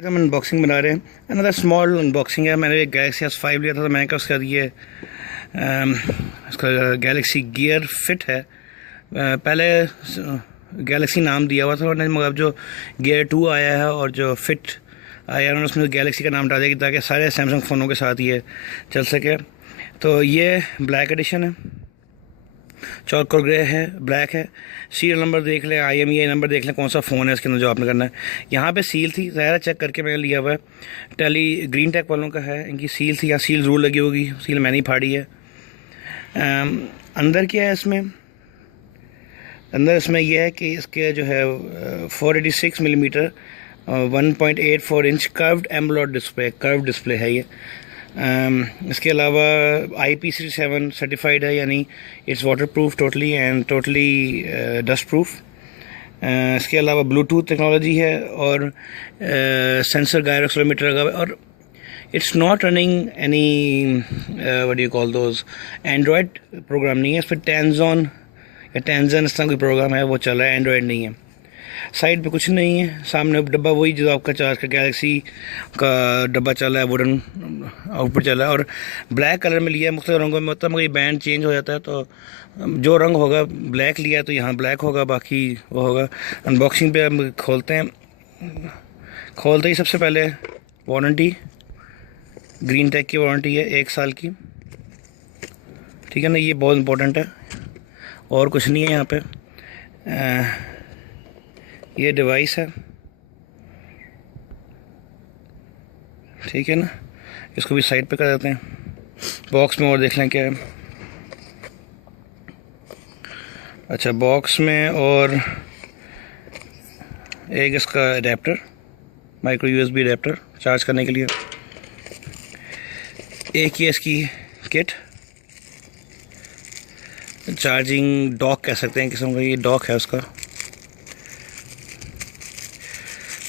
आज हम अनबॉक्सिंग बना रहे हैं। अनदर स्मॉल अनबॉक्सिंग है। मैंने एक गैलेक्सी S5 लिया था, तो मैंने कहा उसका ये उसका गैलेक्सी गियर फिट है। पहले गैलेक्सी नाम दिया हुआ था उन्होंने, मगर अब जो गियर 2 आया है और जो फिट आया है उन्होंने उसमें गैलेक्सी का नाम डाल दिया ताकि सारे सैमसंग फ़ोनों के साथ ये चल सके। तो ये ब्लैक एडिशन है, चौकोर ग्रे है, ब्लैक है। सीरियल नंबर देख लें, IMEI नंबर देख लें, कौन सा फ़ोन है इसके अंदर जो आपने करना है। यहाँ पे सील थी, ज़ाहिर चेक करके मैंने लिया हुआ है। टेली ग्रीन टेक वालों का है, इनकी सील थी, यहाँ सील ज़रूर लगी होगी, सील मैंने ही फाड़ी है। अंदर क्या है इसमें? अंदर इसमें यह है कि इसके जो है 486 millimetre 1.84 inch curved AMOLED display, curve display है ये। इसके अलावा IP67 सर्टिफाइड है, यानी it's water proof totally and totally dust proof. इसके अलावा ब्लूटूथ टेक्नोलॉजी है और सेंसर गायरोक्सिलोमीटर लगा हुआ है। और it's not running any what do you call those android program नहीं है इस पर। टेंजन या टेंजन इस तरह कोई प्रोग्राम है वो चल रहा है, एंड्रॉयड नहीं है। साइड पे कुछ नहीं है, सामने डब्बा वही जो आपका चार्ज का गैलेक्सी का डब्बा चल रहा है, वुडन आउटपुट चल रहा है। और ब्लैक कलर में लिया है, मुख्तलिफ रंगों में होता है मगर ये बैंड चेंज हो जाता है, तो जो रंग होगा ब्लैक लिया है तो यहाँ ब्लैक होगा, बाकी वो होगा। अनबॉक्सिंग पे हम खोलते हैं। खोलते ही सबसे पहले वारंटी, ग्रीन टेक की वारंटी है 1 साल की, ठीक है ना, ये बहुत इंपॉर्टेंट है। और कुछ नहीं है यहाँ पे। ये डिवाइस है, ठीक है ना, इसको भी साइड पे कर देते हैं। बॉक्स में और देख लें क्या है। अच्छा, बॉक्स में और एक इसका adapter, micro USB adapter charge करने के लिए। एक ये इसकी किट, चार्जिंग डॉक कह सकते हैं किस्म का, ये डॉक है उसका।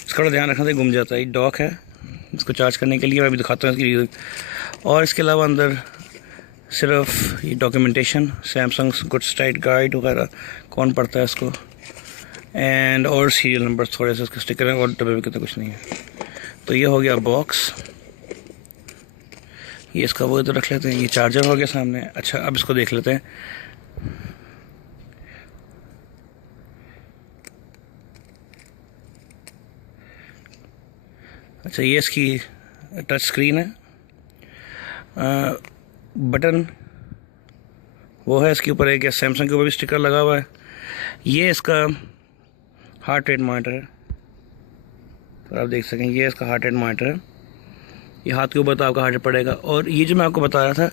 इसका ध्यान रखना से गुम जाता है, ये डॉक है इसको चार्ज करने के लिए। मैं भी दिखाता हूँ इसकी। और इसके अलावा अंदर सिर्फ ये documentation, Samsung goods tight guide वगैरह, कौन पढ़ता है इसको, एंड और सीरियल नंबर थोड़े से उसके स्टिकर हैं, और डब्बे में कितना कुछ नहीं है। तो ये हो गया बॉक्स। ये इसका वो तो रख लेते हैं। ये चार्जर हो गया सामने। अच्छा, अब इसको देख लेते हैं। अच्छा, ये इसकी टच स्क्रीन है। बटन वो है, इसके ऊपर एक सैमसंग के ऊपर भी स्टिकर लगा हुआ है। ये इसका हार्ट रेट मॉनिटर है, तो आप देख सकें ये इसका हार्ट रेट मॉनिटर है। ये हाथ के ऊपर तो आपका हार्ट रेट पड़ेगा। और ये जो मैं आपको बता रहा था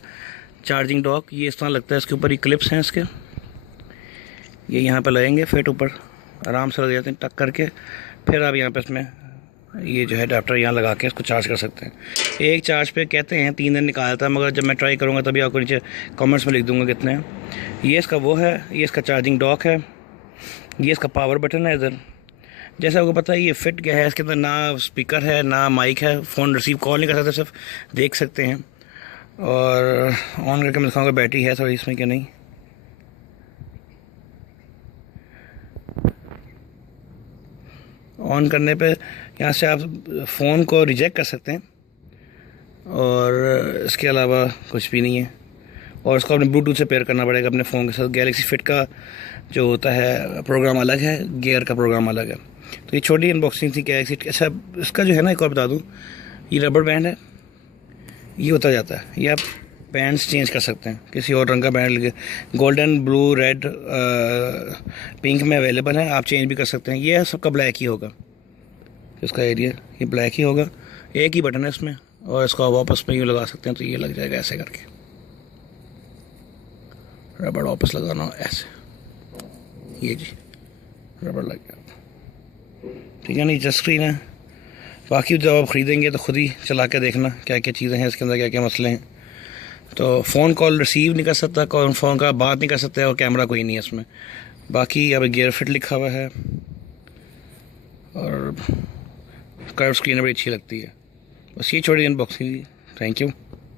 चार्जिंग डॉक, ये इस तरह लगता है, इसके ऊपर ये क्लिप्स हैं इसके, ये यहाँ पे लगेंगे, फिट ऊपर आराम से लग जाते हैं टक करके। फिर आप यहाँ पे इसमें ये जो है अडेप्टर यहाँ लगा के इसको चार्ज कर सकते हैं। एक चार्ज पे कहते हैं 3 दिन निकालता है, मगर जब मैं ट्राई करूँगा तभी आपको नीचे कमेंट्स में लिख दूँगा कितने हैं। ये इसका वो है, ये इसका चार्जिंग डॉक है, ये इसका पावर बटन है इधर। जैसा आपको पता है ये फिट क्या है, इसके अंदर ना स्पीकर है ना माइक है, फ़ोन रिसीव कॉल नहीं कर सकते, सिर्फ देख सकते हैं। और ऑन करके मैं दिखाऊँगा बैटरी है थोड़ी इसमें कि नहीं। ऑन करने पे यहाँ से आप फ़ोन को रिजेक्ट कर सकते हैं, और इसके अलावा कुछ भी नहीं है। और इसको अपने ब्लूटूथ से पेयर करना पड़ेगा अपने फ़ोन के साथ। गैलेक्सी फिट का जो होता है प्रोग्राम अलग है, गियर का प्रोग्राम अलग है। तो ये छोटी अनबॉक्सिंग थी गैलेक्सी। अच्छा, इसका जो है ना, एक और बता दूँ, ये रबर बैंड है, ये उतर जाता है। ये आप बैंड्स चेंज कर सकते हैं, किसी और रंग का बैंड लगे, गोल्डन, ब्लू, रेड, पिंक में अवेलेबल है, आप चेंज भी कर सकते हैं। ये सबका ब्लैक ही होगा, इसका एरिया ये ब्लैक ही होगा। एक ही बटन है इसमें, और इसको वापस में यूँ लगा सकते हैं, तो ये लग जाएगा ऐसे करके। रबड़ वापस लगाना ऐसे, ये जी रबड़ लग गया, ठीक है। नहीं, टच स्क्रीन है। बाकी जब आप ख़रीदेंगे तो ख़ुद ही चला के देखना क्या क्या चीज़ें हैं इसके अंदर, क्या क्या मसले हैं। तो फ़ोन कॉल रिसीव नहीं कर सकता, कॉल फ़ोन का बात नहीं कर सकता, और कैमरा कोई नहीं है इसमें। बाकी अब गियर फिट लिखा हुआ है, और कर्व स्क्रीन बड़ी अच्छी लगती है। बस ये छोटी अनबॉक्सिंग थी। Thank you.